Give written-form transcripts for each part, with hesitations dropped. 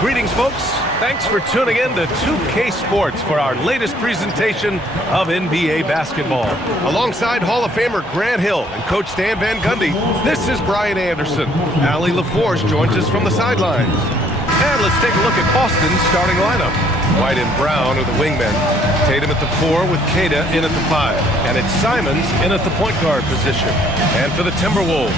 Greetings, folks. Thanks for tuning in to 2K Sports for our latest presentation of NBA basketball. Alongside Hall of Famer Grant Hill and Coach Stan Van Gundy, this is Brian Anderson. Allie LaForce joins us from the sidelines. And let's take a look at Boston's starting lineup. White and Brown are the wingmen. Tatum at the 4 with Queta in at the 5. And it's Simons in at the point guard position. And for the Timberwolves,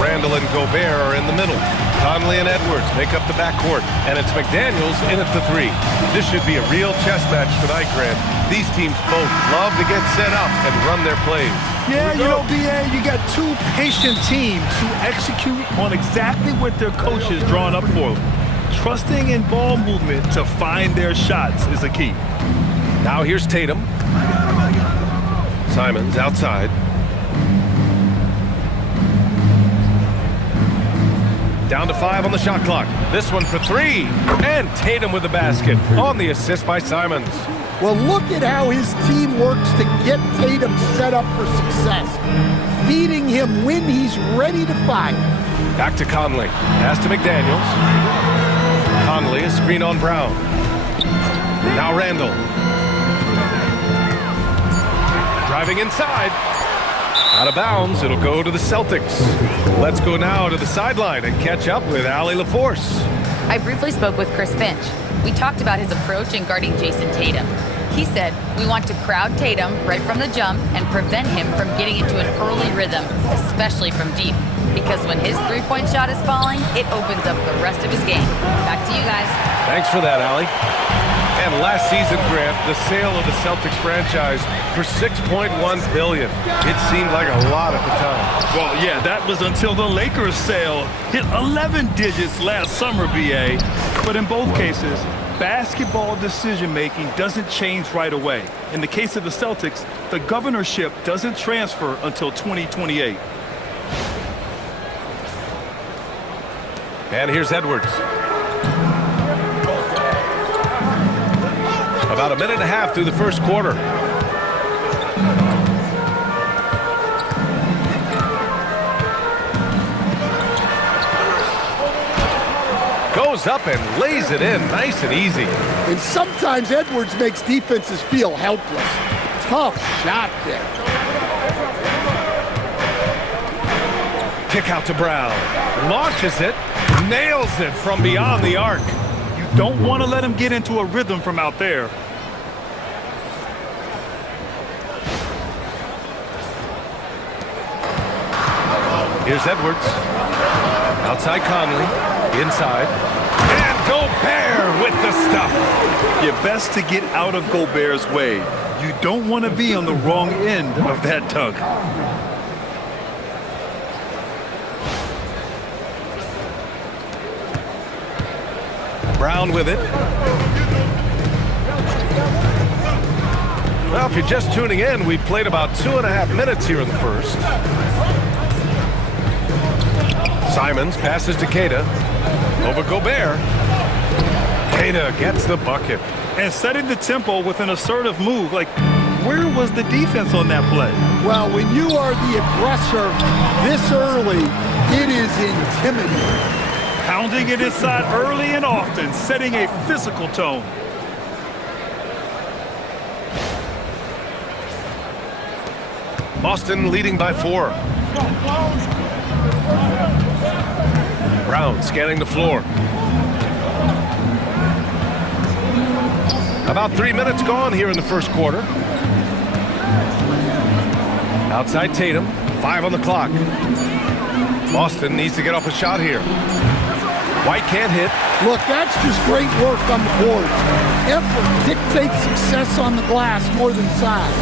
Randall and Gobert are in the middle. Conley and Edwards make up the backcourt. And it's McDaniels in at the 3. This should be a real chess match tonight, Grant. These teams both love to get set up and run their plays. Yeah, you know, BA, you got two patient teams who execute on exactly what their coach has drawn up for them. Trusting in ball movement to find their shots is the key. Now here's Tatum. Simons outside. Down to 5 on the shot clock. This one for 3. And Tatum with the basket on the assist by Simons. Well, look at how his team works to get Tatum set up for success. Feeding him when he's ready to fire. Back to Conley. Pass to McDaniels. Conley, a screen on Brown. Now Randall. Driving inside. Out of bounds, it'll go to the Celtics. Let's go now to the sideline and catch up with Allie LaForce. I briefly spoke with Chris Finch. We talked about his approach in guarding Jason Tatum. He said, we want to crowd Tatum right from the jump and prevent him from getting into an early rhythm, especially from deep. Because when his three-point shot is falling, it opens up the rest of his game. Back to you guys. Thanks for that, Allie. And last season, Grant, the sale of the Celtics franchise for $6.1 billion. It seemed like a lot at the time. Well, yeah, that was until the Lakers sale hit 11 digits last summer, BA. But in both cases, basketball decision-making doesn't change right away. In the case of the Celtics, the governorship doesn't transfer until 2028. And here's Edwards. About a minute and a half through the first quarter. Goes up and lays it in nice and easy. And sometimes Edwards makes defenses feel helpless. Tough shot there. Kick out to Brown. Launches it. Nails it from beyond the arc. You don't want to let him get into a rhythm from out there. Here's Edwards. Outside Conley. Inside. And Gobert with the stuff. You're best to get out of Gobert's way. You don't want to be on the wrong end of that dunk. Brown with it. Well, if you're just tuning in, we played about 2.5 minutes here in the first. Simons passes to Queta. Over Gobert. Queta gets the bucket. And setting the tempo with an assertive move. Like, where was the defense on that play? Well, when you are the aggressor this early, it is intimidating. Pounding it inside early and often, setting a physical tone. Boston leading by 4. Brown scanning the floor. About 3 minutes gone here in the first quarter. Outside Tatum, 5 on the clock. Boston needs to get off a shot here. White can't hit. Look, that's just great work on the boards. Effort dictates success on the glass more than size.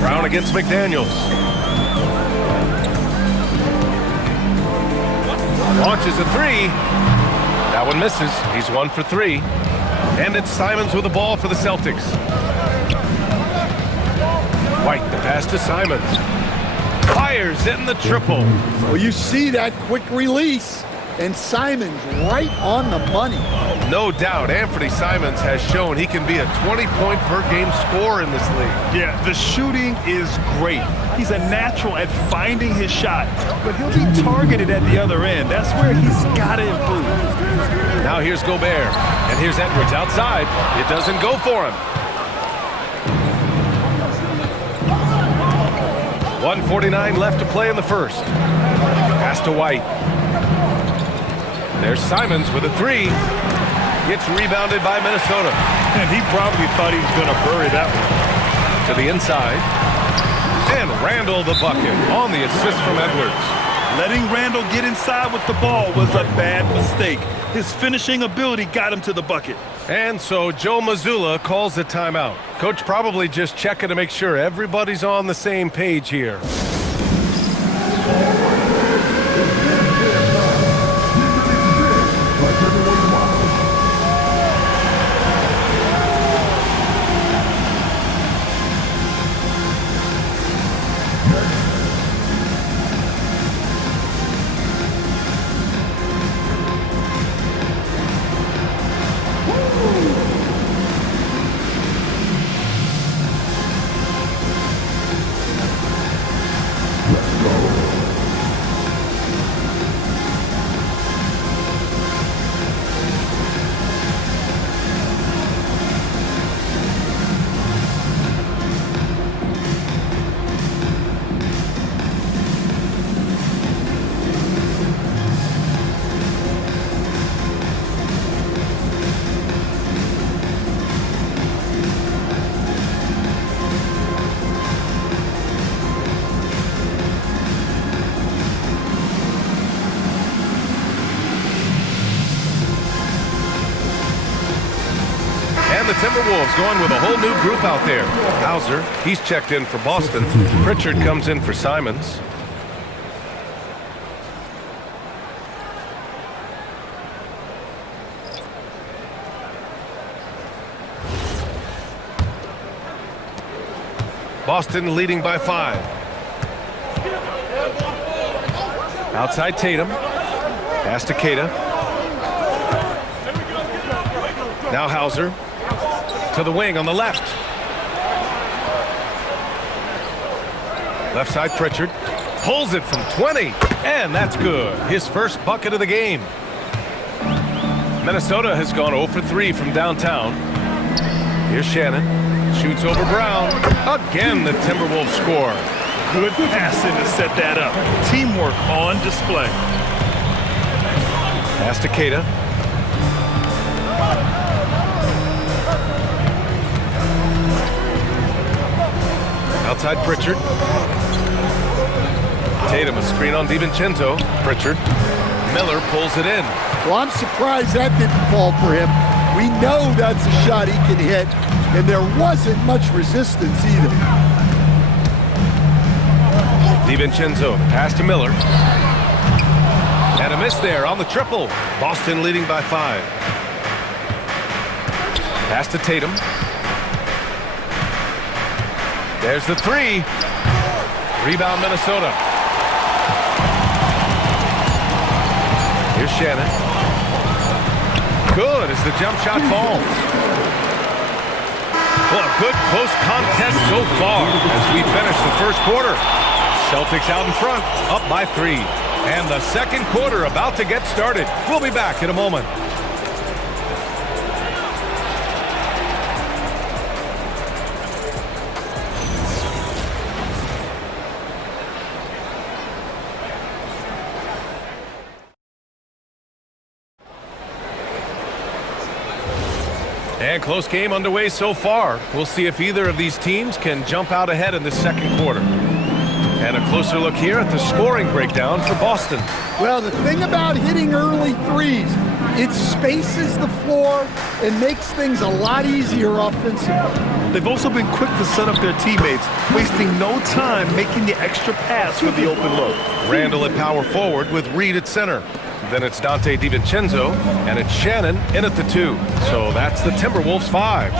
Brown against McDaniels. Launches a 3. That one misses. He's 1 for 3. And it's Simons with the ball for the Celtics. White, the pass to Simons. Fires fires in the triple. Well, you see that quick release, and Simons right on the money. No doubt, Anthony Simons has shown he can be a 20-point-per-game scorer in this league. Yeah, the shooting is great. He's a natural at finding his shot, but he'll be targeted at the other end. That's where he's got to improve. Now here's Gobert, and here's Edwards outside. It doesn't go for him. 1:49 left to play in the first. Pass to White. There's Simons with a three. Gets rebounded by Minnesota. And he probably thought he was going to bury that one. To the inside. And Randall the bucket on the assist from Edwards. Letting Randall get inside with the ball was a bad mistake. His finishing ability got him to the bucket. And so Joe Mazzulla calls the timeout. Coach probably just checking to make sure everybody's on the same page here. And the Timberwolves going with a whole new group out there. Hauser, he's checked in for Boston. Pritchard comes in for Simons. Boston leading by 5. Outside Tatum. Pass to Keita. Now Hauser. To the wing on the left. Left side Pritchard. Pulls it from 20. And that's good. His first bucket of the game. Minnesota has gone 0 for 3 from downtown. Here's Shannon. Shoots over Brown. Again, the Timberwolves score. Good passing to set that up. Teamwork on display. Pass to Keita. Outside Pritchard. Tatum, a screen on DiVincenzo. Pritchard. Miller pulls it in. Well, I'm surprised that didn't fall for him. We know that's a shot he can hit, and there wasn't much resistance either. DiVincenzo, pass to Miller. And a miss there on the triple. Boston leading by 5. Pass to Tatum. There's the three. Rebound Minnesota. Here's Shannon. Good as the jump shot falls. Well, a good close contest so far as we finish the first quarter. Celtics out in front, up by 3. And the second quarter about to get started. We'll be back in a moment. And close game underway so far. We'll see if either of these teams can jump out ahead in the second quarter. And a closer look here at the scoring breakdown for Boston. Well, the thing about hitting early threes, it spaces the floor and makes things a lot easier offensively. They've also been quick to set up their teammates, wasting no time making the extra pass for the open look. Randall at power forward with Reed at center. Then it's Dante DiVincenzo, and it's Shannon in at the 2. So that's the Timberwolves 5.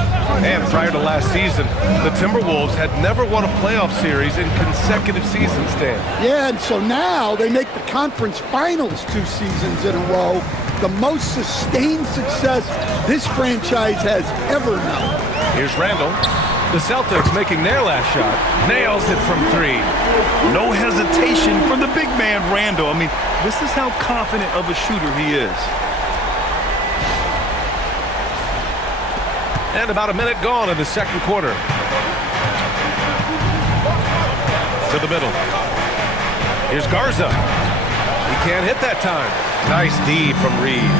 And prior to last season, the Timberwolves had never won a playoff series in consecutive seasons, Dan. Yeah, and so now they make the conference finals 2 seasons in a row. The most sustained success this franchise has ever known. Here's Randall. The Celtics making their last shot. Nails it from 3. No hesitation from the big man, Randall. I mean, this is how confident of a shooter he is. And about a minute gone in the second quarter. To the middle. Here's Garza. He can't hit that time. Nice D from Reed.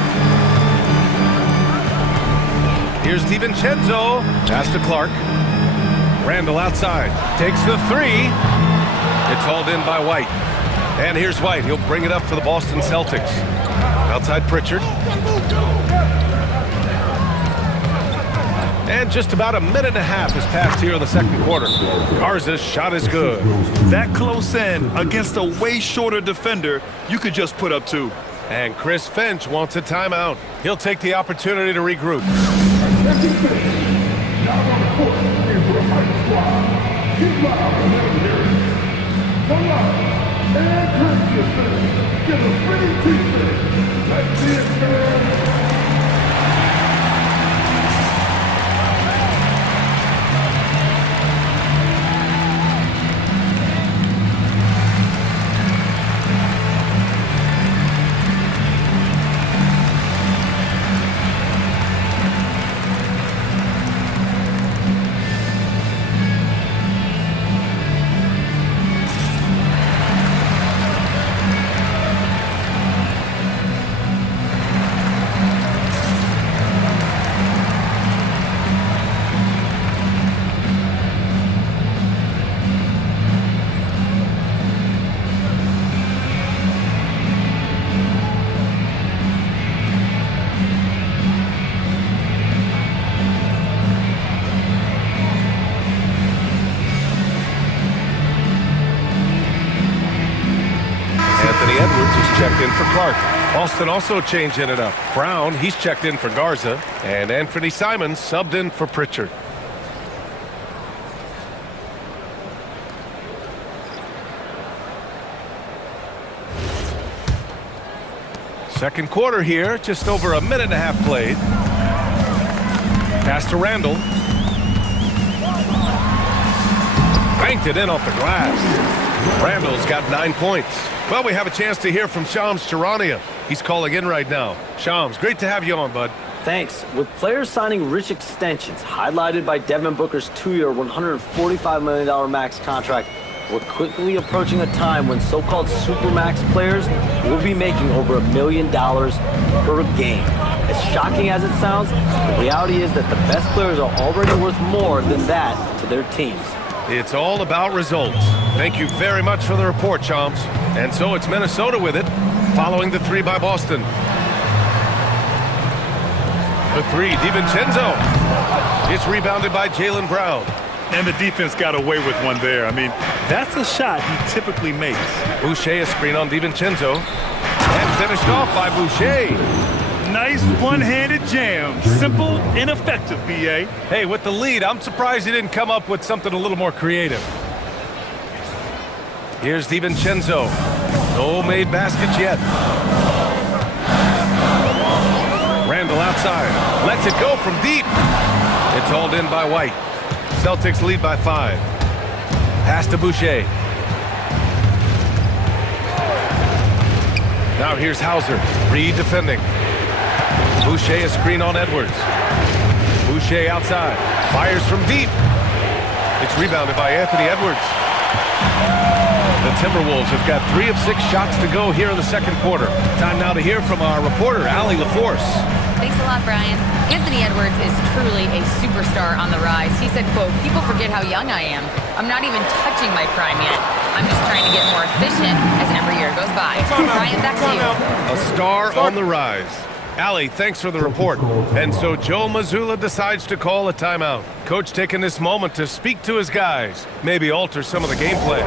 Here's DiVincenzo. Pass to Clark. Randall outside. Takes the 3. It's hauled in by White. And here's White. He'll bring it up for the Boston Celtics. Outside Pritchard. And just about a minute and a half has passed here in the second quarter. Garza's shot is good. That close in against a way shorter defender, you could just put up 2. And Chris Finch wants a timeout. He'll take the opportunity to regroup. Checked in for Clark. Boston also changing it up. Brown, he's checked in for Garza. And Anthony Simons subbed in for Pritchard. Second quarter here, just over a minute and a half played. Pass to Randall. Banked it in off the glass. Randall's got 9 points. Well, we have a chance to hear from Shams Charania. He's calling in right now. Shams, great to have you on, bud. Thanks. With players signing rich extensions, highlighted by Devin Booker's 2-year, $145 million max contract, we're quickly approaching a time when so-called supermax players will be making over $1 million per game. As shocking as it sounds, the reality is that the best players are already worth more than that to their teams. It's all about results. Thank you very much for the report, Chomps. And so it's Minnesota with it, following the 3 by Boston. The 3, DiVincenzo. It's rebounded by Jaylen Brown. And the defense got away with one there. I mean, that's a shot he typically makes. Boucher, a screen on DiVincenzo. And finished off by Boucher. Nice one-handed jam. Simple and effective, B.A. Hey, with the lead, I'm surprised he didn't come up with something a little more creative. Here's DiVincenzo. No made baskets yet. Randall outside. Lets it go from deep. It's hauled in by White. Celtics lead by 5. Pass to Boucher. Now here's Hauser. Reed defending. Boucher a screen on Edwards. Boucher outside. Fires from deep. It's rebounded by Anthony Edwards. The Timberwolves have got 3 of 6 shots to go here in the second quarter. Time now to hear from our reporter, Allie LaForce. Thanks a lot, Brian. Anthony Edwards is truly a superstar on the rise. He said, quote, "People forget how young I am. I'm not even touching my prime yet. I'm just trying to get more efficient as every year goes by." Brian, back to you. A star on the rise. Allie, thanks for the report. And so Joe Mazzulla decides to call a timeout. Coach taking this moment to speak to his guys, maybe alter some of the game plan.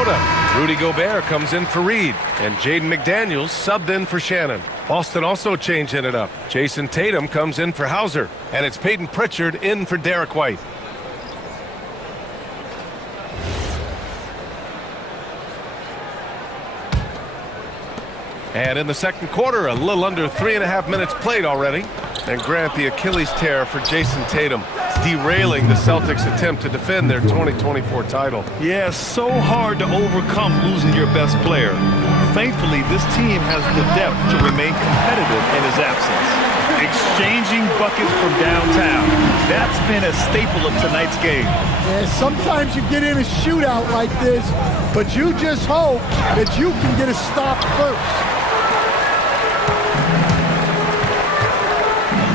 Minnesota. Rudy Gobert comes in for Reed, and Jaden McDaniels subbed in for Shannon. Boston also changing it up. Jason Tatum comes in for Hauser, and it's Peyton Pritchard in for Derek White. And in the second quarter, a little under 3.5 minutes played already. And grant the Achilles tear for Jason Tatum, derailing the Celtics' attempt to defend their 2024 title. Yeah, so hard to overcome losing your best player. Thankfully, this team has the depth to remain competitive in his absence. Exchanging buckets from downtown. That's been a staple of tonight's game. Yeah, sometimes you get in a shootout like this, but you just hope that you can get a stop first.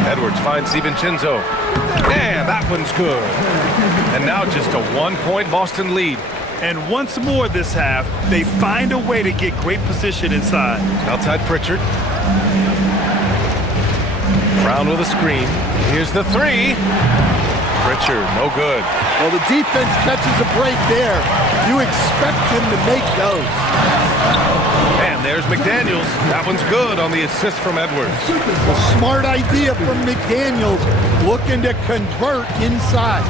Edwards finds DiVincenzo. And that one's good. And now just a 1-point Boston lead. And once more this half, they find a way to get great position inside. Outside Pritchard. Brown with a screen. Here's the three. Pritchard, no good. Well, the defense catches a break there. You expect him to make those. And there's McDaniels. That one's good on the assist from Edwards. A smart idea from McDaniels, looking to convert inside.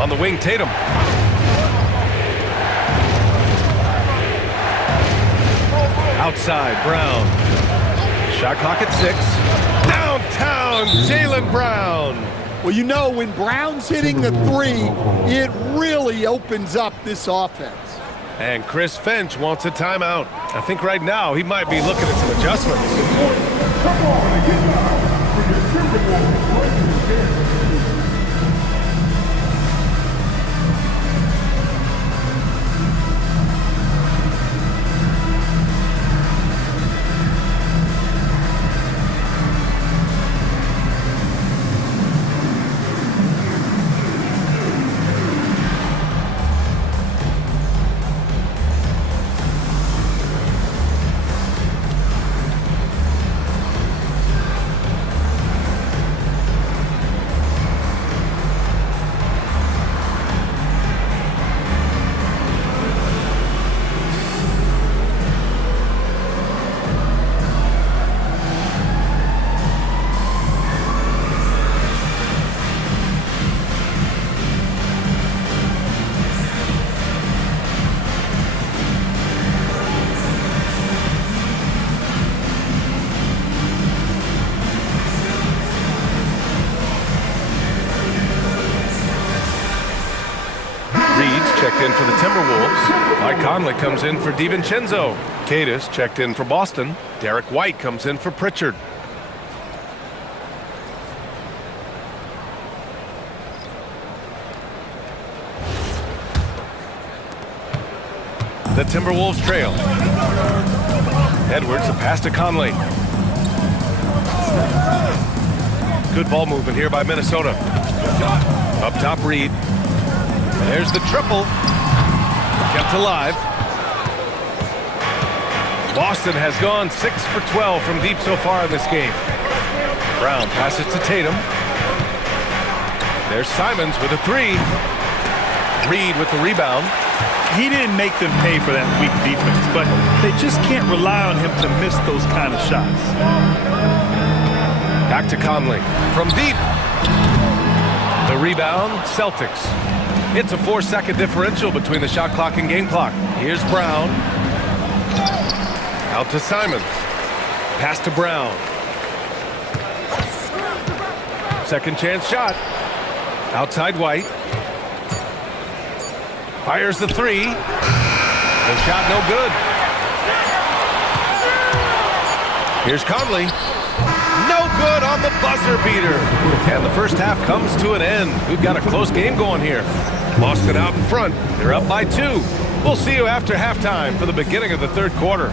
On the wing, Tatum. Outside, Brown. Shot clock at 6. Downtown, Jaylen Brown. Well, you know, when Brown's hitting the three, it really opens up this offense. And Chris Finch wants a timeout. I think right now he might be looking at some adjustments. Checked in for the Timberwolves. Mike Conley comes in for DiVincenzo. Cadis checked in for Boston. Derek White comes in for Pritchard. The Timberwolves trail. Edwards, a pass to Conley. Good ball movement here by Minnesota. Up top, Reed. There's the triple. Kept alive. Boston has gone 6 for 12 from deep so far in this game. Brown passes to Tatum. There's Simons with a three. Reed with the rebound. He didn't make them pay for that weak defense, but they just can't rely on him to miss those kind of shots. Back to Conley. From deep. The rebound, Celtics. It's a 4-second differential between the shot clock and game clock. Here's Brown. Out to Simons. Pass to Brown. Second chance shot. Outside White. Fires the three. The shot no good. Here's Conley. No good on the buzzer beater. And the first half comes to an end. We've got a close game going here. Boston out in front. They're up by 2. We'll see you after halftime for the beginning of the third quarter.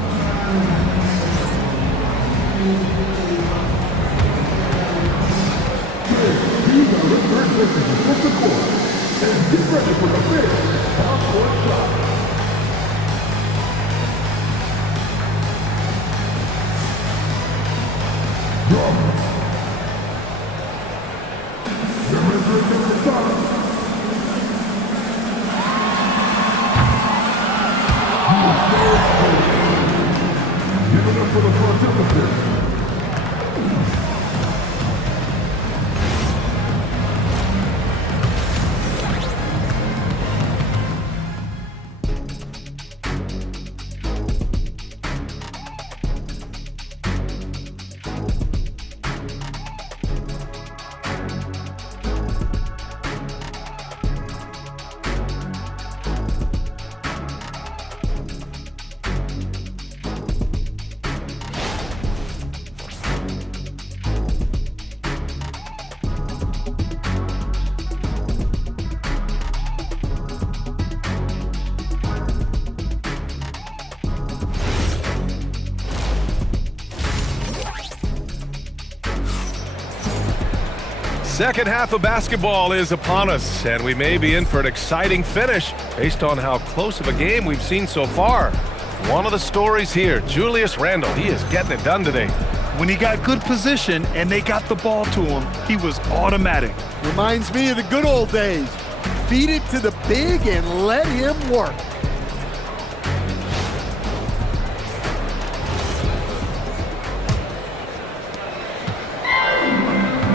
Second half of basketball is upon us, and we may be in for an exciting finish based on how close of a game we've seen so far. One of the stories here, Julius Randle, he is getting it done today. When he got good position and they got the ball to him, he was automatic. Reminds me of the good old days. Feed it to the big and let him work.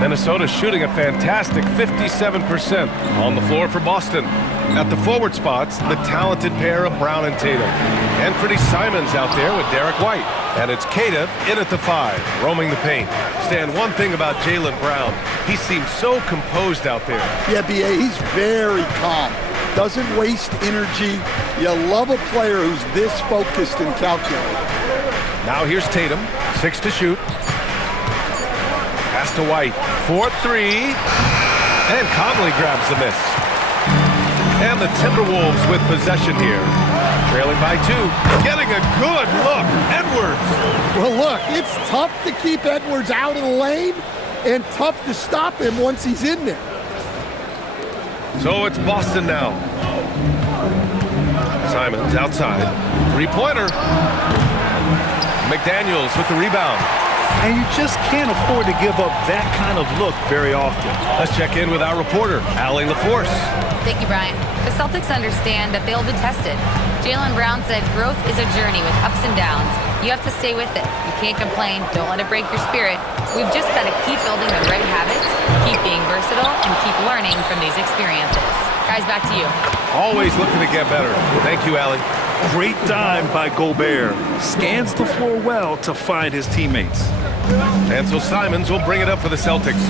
Minnesota shooting a fantastic 57% on the floor for Boston. At the forward spots, the talented pair of Brown and Tatum. Anthony Simons out there with Derek White. And it's Queta in at the 5, roaming the paint. Stan, one thing about Jaylen Brown, he seems so composed out there. Yeah, B.A., he's very calm. Doesn't waste energy. You love a player who's this focused and calculated. Now here's Tatum, 6 to shoot. Pass to White, 4-3, and Conley grabs the miss. And the Timberwolves with possession here. Trailing by 2, getting a good look, Edwards. Well, look, it's tough to keep Edwards out of the lane and tough to stop him once he's in there. So it's Boston now. Simons outside, three-pointer. McDaniels with the rebound. And you just can't afford to give up that kind of look very often. Let's check in with our reporter, Allie LaForce. Thank you, Brian. The Celtics understand that they'll be tested. Jaylen Brown said growth is a journey with ups and downs. You have to stay with it. You can't complain. Don't let it break your spirit. We've just got to keep building the right habits, keep being versatile, and keep learning from these experiences. Guys, back to you. Always looking to get better. Thank you, Allie. Great dime by Gobert. Scans the floor well to find his teammates. And so Simons will bring it up for the Celtics.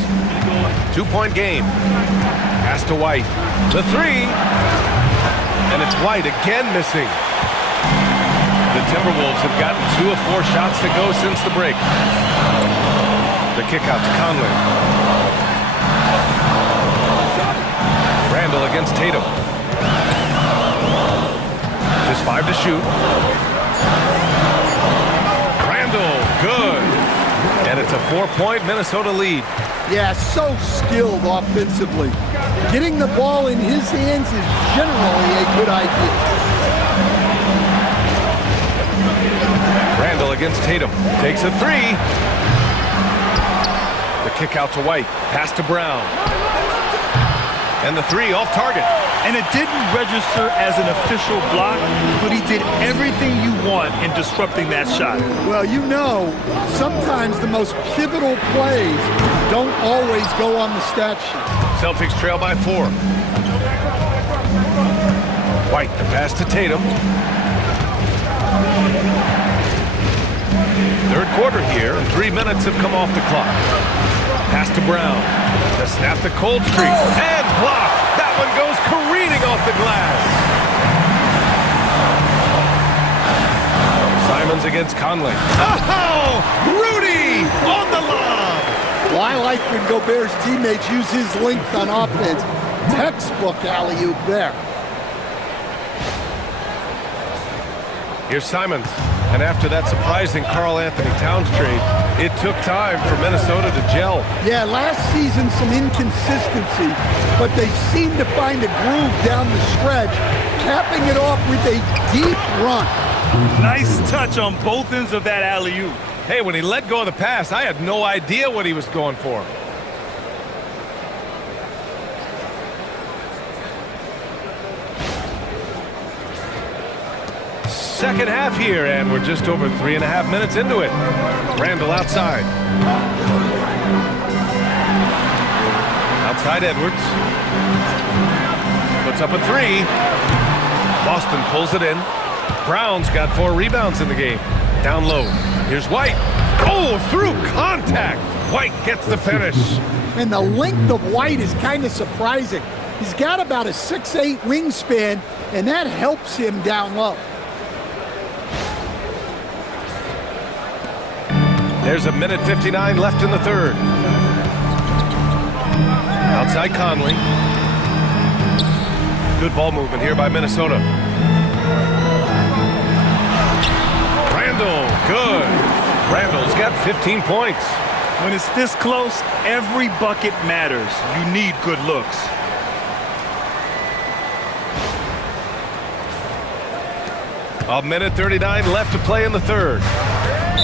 2-point game. Pass to White. The 3. And it's White again missing. The Timberwolves have gotten 2 of 4 shots to go since the break. The kick out to Conley. Randle against Tatum. Just 5 to shoot. Randle, good. And it's a 4-point Minnesota lead. Yeah, so skilled offensively. Getting the ball in his hands is generally a good idea. Randle against Tatum. Takes a 3. The kick out to White. Pass to Brown. And the 3 off target. And it didn't register as an official block, but he did everything you want in disrupting that shot. Well, you know, sometimes the most pivotal plays don't always go on the stat sheet. Celtics trail by 4. White, the pass to Tatum. Third quarter here, and 3 minutes have come off the clock. Pass to Brown to snap the cold streak, and block. That one goes careening off the glass. Simons against Conley. Oh, Rudy on the lob. Well, I like when Gobert's teammates use his length on offense. Textbook alley-oop there. Here's Simons. And after that surprising Karl-Anthony Towns trade, it took time for Minnesota to gel. Yeah, last season some inconsistency, but they seem to find a groove down the stretch, capping it off with a deep run. Nice touch on both ends of that alley-oop. Hey, when he let go of the pass, I had no idea what he was going for. second half here, and we're just over 3.5 minutes into it. Randall outside. Outside Edwards. Puts up a three. Boston pulls it in. Brown's got 4 rebounds in the game. Down low. Here's White. Oh, through contact. White gets the finish. And the length of White is kind of surprising. He's got about a 6'8" wingspan, and that helps him down low. There's a minute 59 left in the third. Outside Conley. Good ball movement here by Minnesota. Randall, good. Randall's got 15 points. When it's this close, every bucket matters. You need good looks. A minute 39 left to play in the third.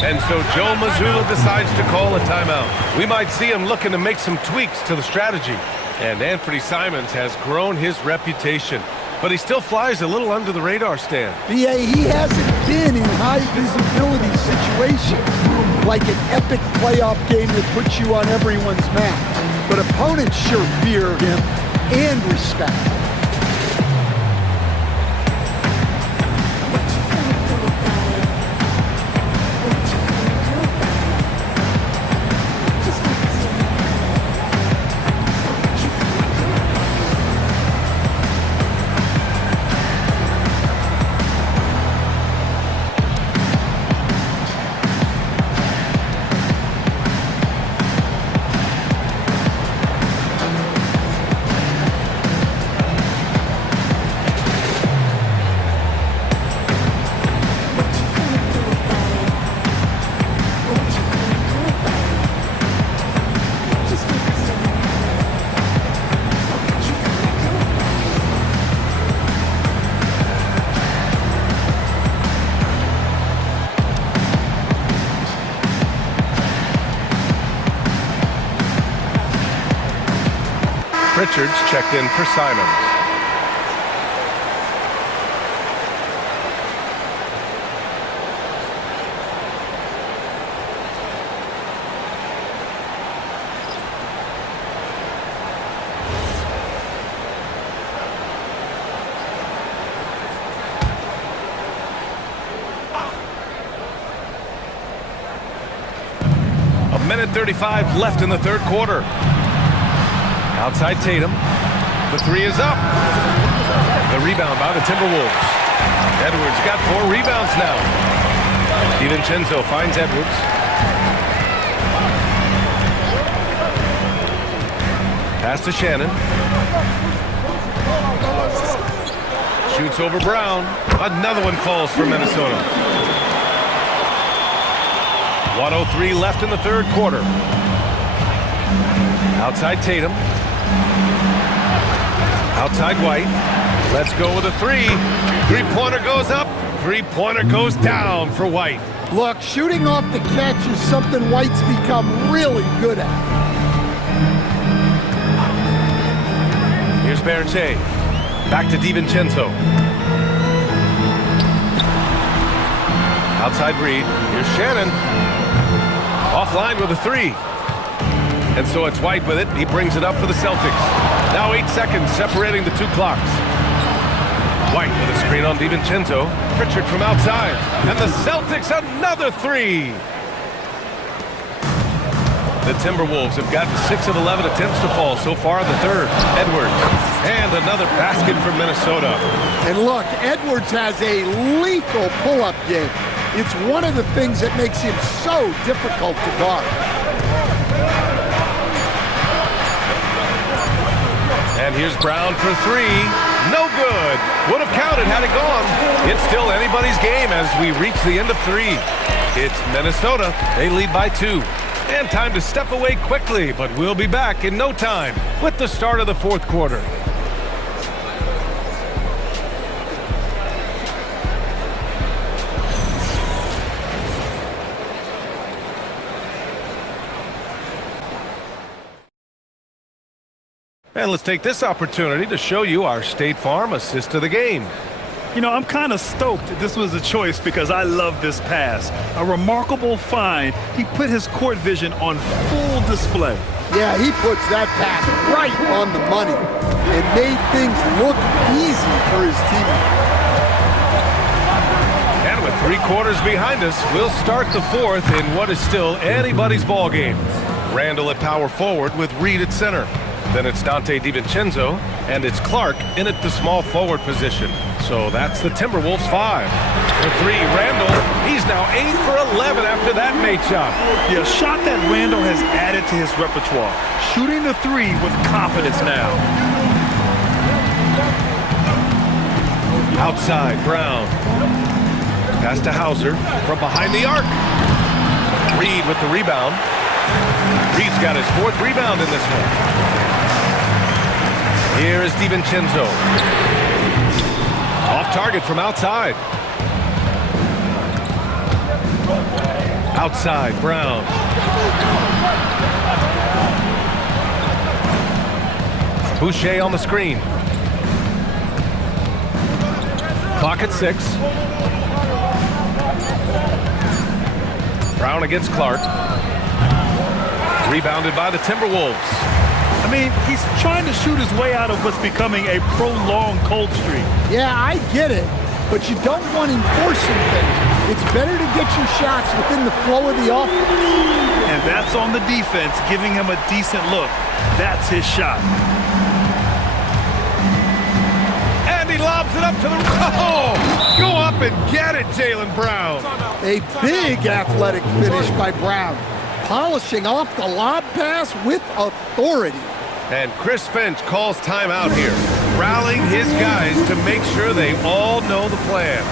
And so Joe Mazzulla decides to call a timeout. We might see him looking to make some tweaks to the strategy. And Anthony Simons has grown his reputation, but he still flies a little under the radar, Stan. BA, he hasn't been in high visibility situations like an epic playoff game that puts you on everyone's map. But opponents sure fear him and respect him. Richards checked in for Simons. A minute 35 left in the third quarter. Outside Tatum. The three is up. The rebound by the Timberwolves. Edwards got 4 rebounds now. DiVincenzo finds Edwards. Pass to Shannon. Shoots over Brown. Another one falls for Minnesota. 1:03 left in the third quarter. Outside Tatum. Outside White. Let's go with a three. Three-pointer goes up. Three-pointer goes down for White. Look, shooting off the catch is something White's become really good at. Here's Berche. Back to DiVincenzo. Outside Reed. Here's Shannon. Offline with a three. And so it's White with it. He brings it up for the Celtics. Now 8 seconds separating the two clocks. White with a screen on DiVincenzo. Pritchard from outside. And the Celtics another three. The Timberwolves have gotten 6 of 11 attempts to fall so far in the third. Edwards. And another basket for Minnesota. And look, Edwards has a lethal pull-up game. It's one of the things that makes him so difficult to guard. And here's Brown for three. No good. Would have counted had it gone. It's still anybody's game as we reach the end of 3. It's Minnesota. They lead by 2. And time to step away quickly, but we'll be back in no time with the start of the fourth quarter. And let's take this opportunity to show you our State Farm assist of the game. You know, I'm kind of stoked that this was a choice because I love this pass. A remarkable find. He put his court vision on full display. Yeah, he puts that pass right on the money and made things look easy for his teammate. And with 3 quarters behind us, we'll start the 4th in what is still anybody's ball game. Randall at power forward with Reed at center. Then it's Dante DiVincenzo, and it's Clark in at the small forward position. So that's the Timberwolves 5. For 3, Randall. He's now 8 for 11 after that made shot. Yeah, a shot that Randall has added to his repertoire. Shooting the 3 with confidence now. Outside, Brown. Pass to Hauser from behind the arc. Reed with the rebound. Reed's got his 4th rebound in this one. Here is DiVincenzo. Off target from outside. Outside, Brown. Boucher on the screen. Clock at 6. Brown against Clark. Rebounded by the Timberwolves. I mean, he's trying to shoot his way out of what's becoming a prolonged cold streak. Yeah, I get it, but you don't want him forcing things. It's better to get your shots within the flow of the offense. And that's on the defense, giving him a decent look. That's his shot. And he lobs it up to the... Oh! Go up and get it, Jaylen Brown. A big athletic finish by Brown, polishing off the lob pass with authority. And Chris Finch calls timeout here, rallying his guys to make sure they all know the plan.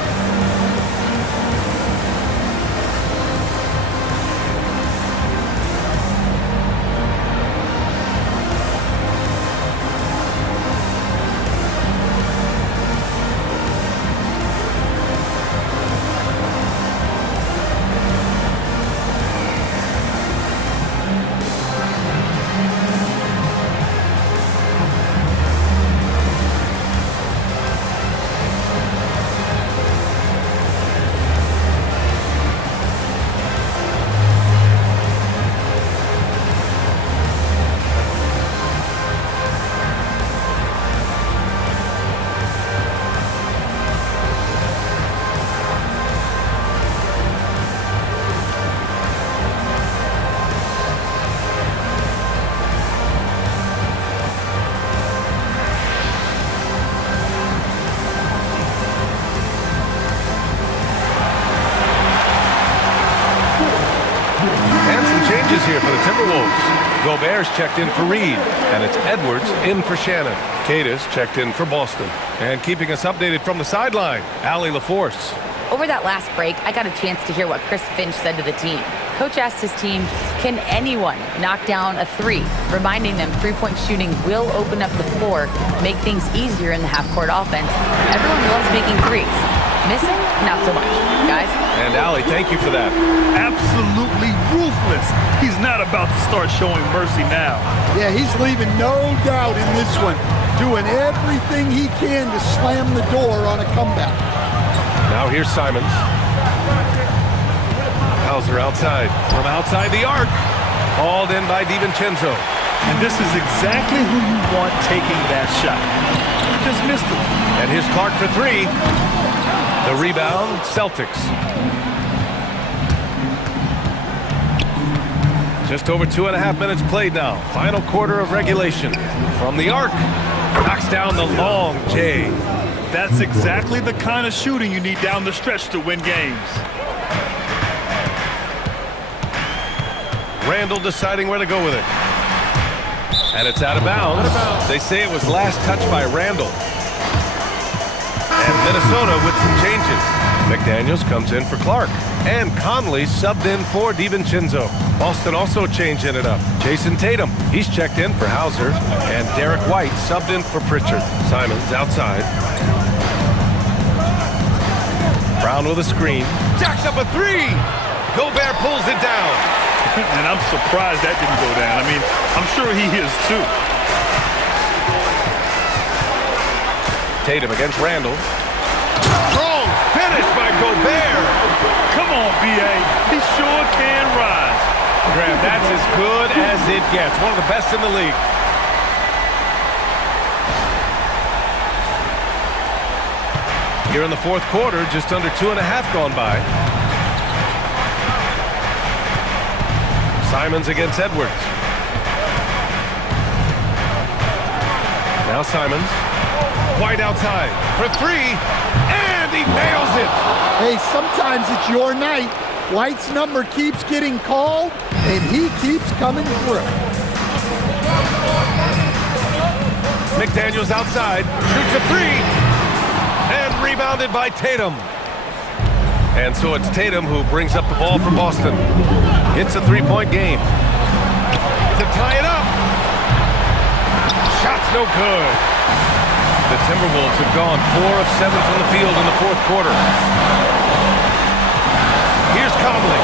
Here for the Timberwolves. Gobert's checked in for Reed, and it's Edwards in for Shannon. Cadis checked in for Boston. And keeping us updated from the sideline, Allie LaForce. Over that last break, I got a chance to hear what Chris Finch said to the team. Coach asked his team, can anyone knock down a 3? Reminding them three-point shooting will open up the floor, make things easier in the half-court offense. Everyone loves making 3s. Missing? Not so much. Guys? And Allie, thank you for that. Absolutely ruthless. He's not about to start showing mercy now. Yeah, he's leaving no doubt in this one, doing everything he can to slam the door on a comeback. Now here's Simons. Hauser outside. From outside the arc. Hauled in by DiVincenzo. And this is exactly who you want taking that shot. Just missed it. And here's Clark for 3. The rebound, Celtics. Just over 2.5 minutes played now. Final quarter of regulation. From the arc. Knocks down the long J. That's exactly the kind of shooting you need down the stretch to win games. Randall deciding where to go with it. And it's out of bounds. They say it was last touched by Randall. And Minnesota with some changes. McDaniels comes in for Clark. And Conley subbed in for DiVincenzo. Boston also changing it up. Jason Tatum, he's checked in for Hauser. And Derek White subbed in for Pritchard. Simons outside. Brown with a screen. Jacks up a 3. Gobert pulls it down. And I'm surprised that didn't go down. I mean, I'm sure he is too. Tatum against Randall. Strong finish by Gobert. Come on, B.A. He sure can rise. Graham, that's as good as it gets. One of the best in the league. Here in the fourth quarter, just under 2.5 gone by. Simons against Edwards. Now Simons. White outside for three, and he nails it. Hey, sometimes it's your night. White's number keeps getting called, and he keeps coming through. McDaniels outside, shoots a three, and rebounded by Tatum. And so it's Tatum who brings up the ball for Boston. It's a three-point game. To tie it up. Shot's no good. The Timberwolves have gone 4 of 7 from the field in the fourth quarter. Here's Conley.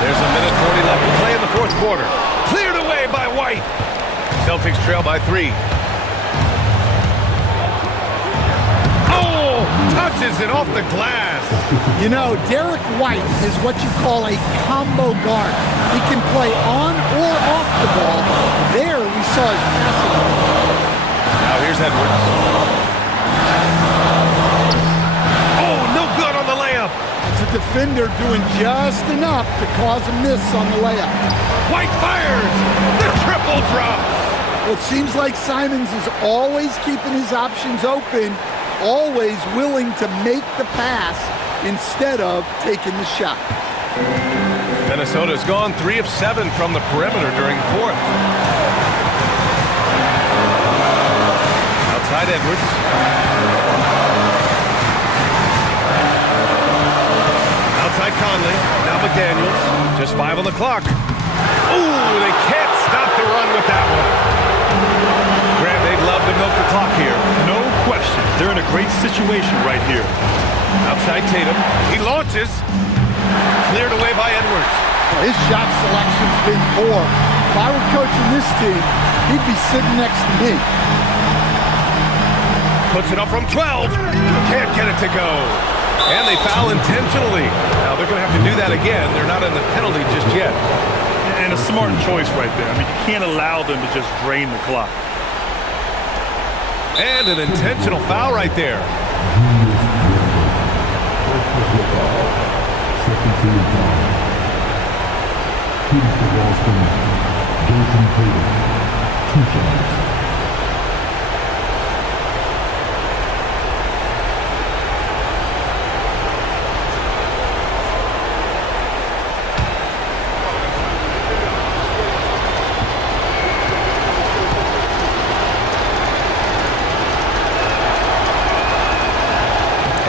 There's a minute 40 left to play in the fourth quarter. Cleared away by White. Celtics trail by 3. Oh, touches it off the glass. You know, Derek White is what you call a combo guard. He can play on or off the ball. There we saw his passing. Now here's Edwards. Oh, no good on the layup. It's a defender doing just enough to cause a miss on the layup. White fires. The triple drops. Well, it seems like Simons is always keeping his options open, always willing to make the pass instead of taking the shot. Minnesota's gone 3 of 7 from the perimeter during the fourth. Outside Edwards. Outside Conley. Now McDaniels. Just 5 on the clock. Ooh, they can't stop the run with that one. Grant, they'd love to milk the clock here. No question. They're in a great situation right here. Outside Tatum. He launches. Cleared away by Edwards. His shot selection's been poor. If I were coaching this team, he'd be sitting next to me. Puts it up from 12. Can't get it to go. And they foul intentionally. Now they're going to have to do that again. They're not in the penalty just yet. And a smart choice right there. I mean, you can't allow them to just drain the clock. And an intentional foul right there.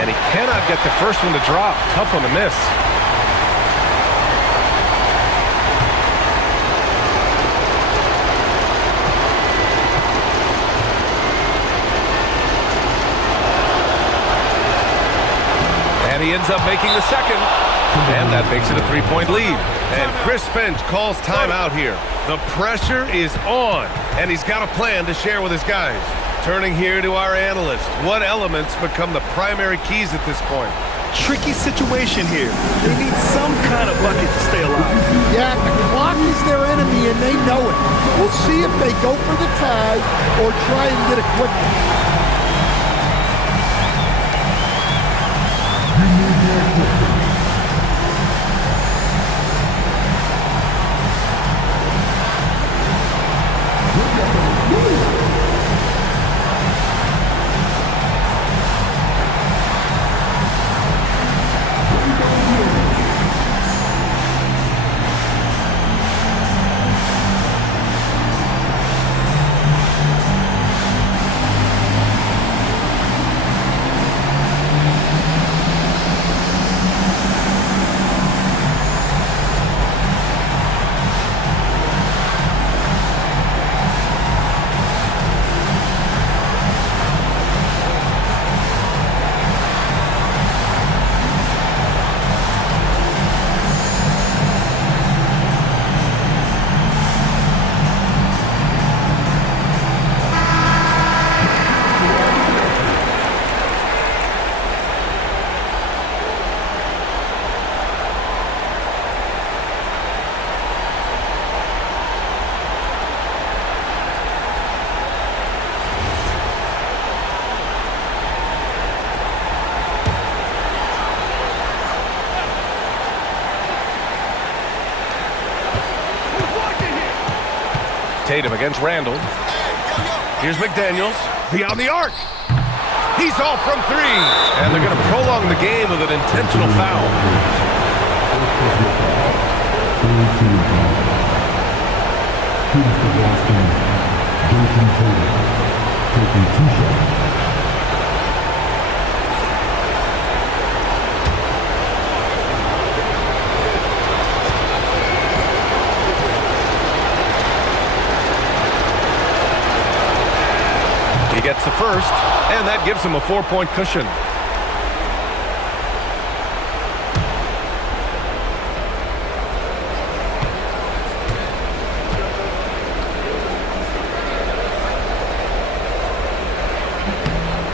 And he cannot get the first one to drop. Tough one to miss. And he ends up making the second. And that makes it a 3-point lead. And Chris Finch calls timeout here. The pressure is on, and he's got a plan to share with his guys. Turning here to our analyst. What elements become the primary keys at this point? Tricky situation here. They need some kind of bucket to stay alive. Yeah, the clock is their enemy, and they know it. We'll see if they go for the tie or try and get a quick one. Tatum against Randall. Here's McDaniels, beyond the arc. He's off from three. And they're going to prolong the game with an intentional foul. Taking 2 shots. He gets the first, and that gives him a 4-point cushion.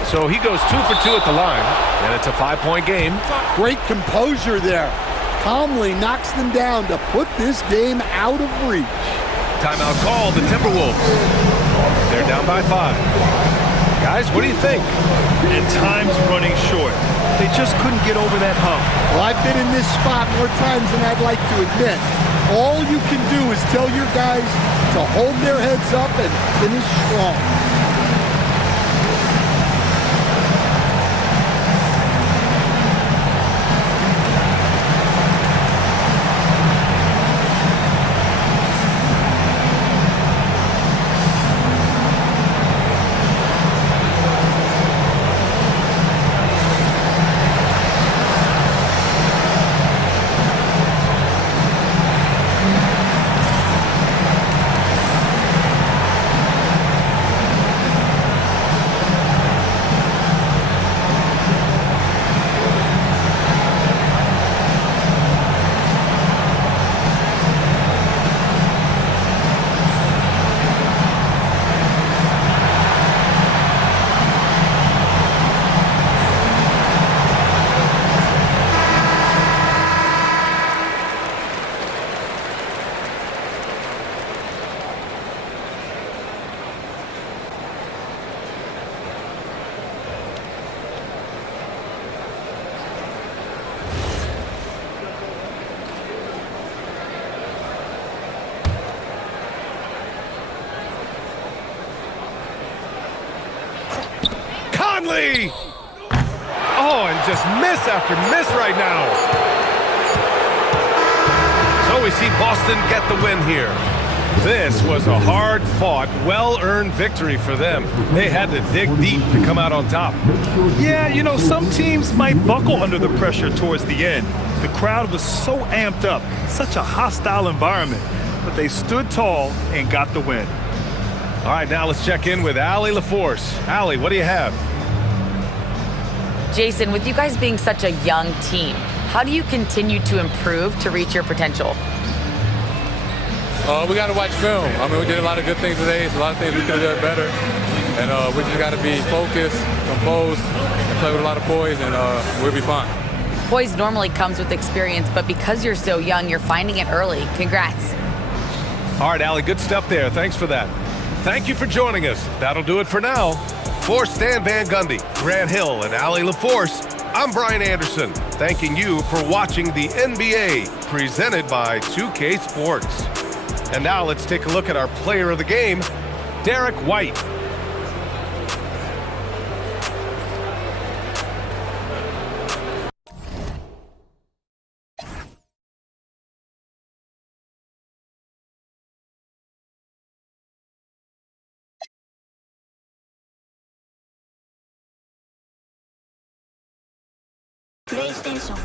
So he goes 2 for 2 at the line, and it's a 5-point game. Great composure there. Calmly knocks them down to put this game out of reach. Timeout called, the Timberwolves. They're down by 5. Guys, what do you think? And time's running short. They just couldn't get over that hump. Well, I've been in this spot more times than I'd like to admit. All you can do is tell your guys to hold their heads up and finish strong. Conley! Oh, and just miss after miss right now. So we see Boston get the win here. This was a hard-fought, well-earned victory for them. They had to dig deep to come out on top. Yeah, you know, some teams might buckle under the pressure towards the end. The crowd was so amped up, such a hostile environment. But they stood tall and got the win. All right, now let's check in with Allie LaForce. Allie, what do you have? Jason, with you guys being such a young team, how do you continue to improve to reach your potential? We got to watch film. I mean, we did a lot of good things today. So a lot of things we could have done better. And we just got to be focused, composed, and play with a lot of poise, and we'll be fine. Poise normally comes with experience, but because you're so young, you're finding it early. Congrats. All right, Allie, good stuff there. Thanks for that. Thank you for joining us. That'll do it for now. For Stan Van Gundy, Grant Hill, and Allie LaForce, I'm Brian Anderson, thanking you for watching the NBA, presented by 2K Sports. And now let's take a look at our player of the game, Derek White. PlayStation